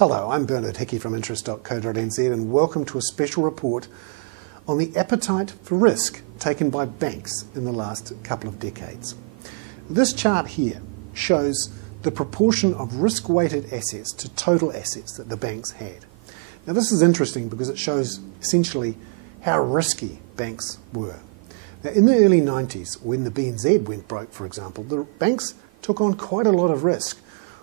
Hello, I'm Hickey from interest.co.nz and welcome to a special report on the appetite for risk taken by banks in the last couple of decades. This chart here shows the proportion of risk-weighted assets to total assets that the banks had. Now this is interesting because it shows essentially how risky banks were. Now in the early 90s, when the BNZ went broke, for example, the banks took on quite a lot of risk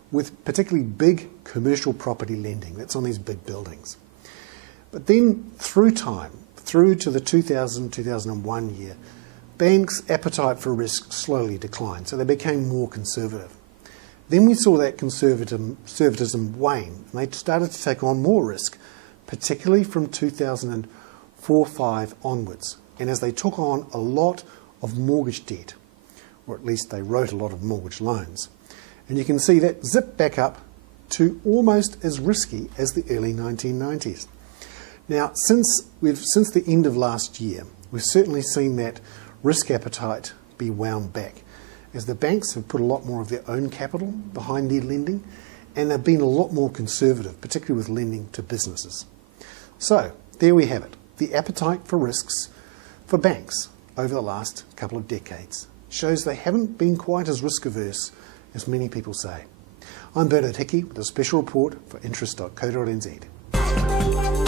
with particularly big commercial property lending. That's on these big buildings. But then through time, through to the 2000-2001 year, banks' appetite for risk slowly declined, so they became more conservative. Then we saw that conservatism wane, and they started to take on more risk, particularly from 2004-05 onwards, and as they took on a lot of mortgage debt, or at least they wrote a lot of mortgage loans. And you can see that zipped back up to almost as risky as the early 1990s. Now, since the end of last year, we've certainly seen that risk appetite be wound back, as the banks have put a lot more of their own capital behind their lending, and they've been a lot more conservative, particularly with lending to businesses. So, there we have it. The appetite for risks for banks over the last couple of decades shows they haven't been quite as risk-averse as many people say. I'm Hickey with a special report for interest.co.nz.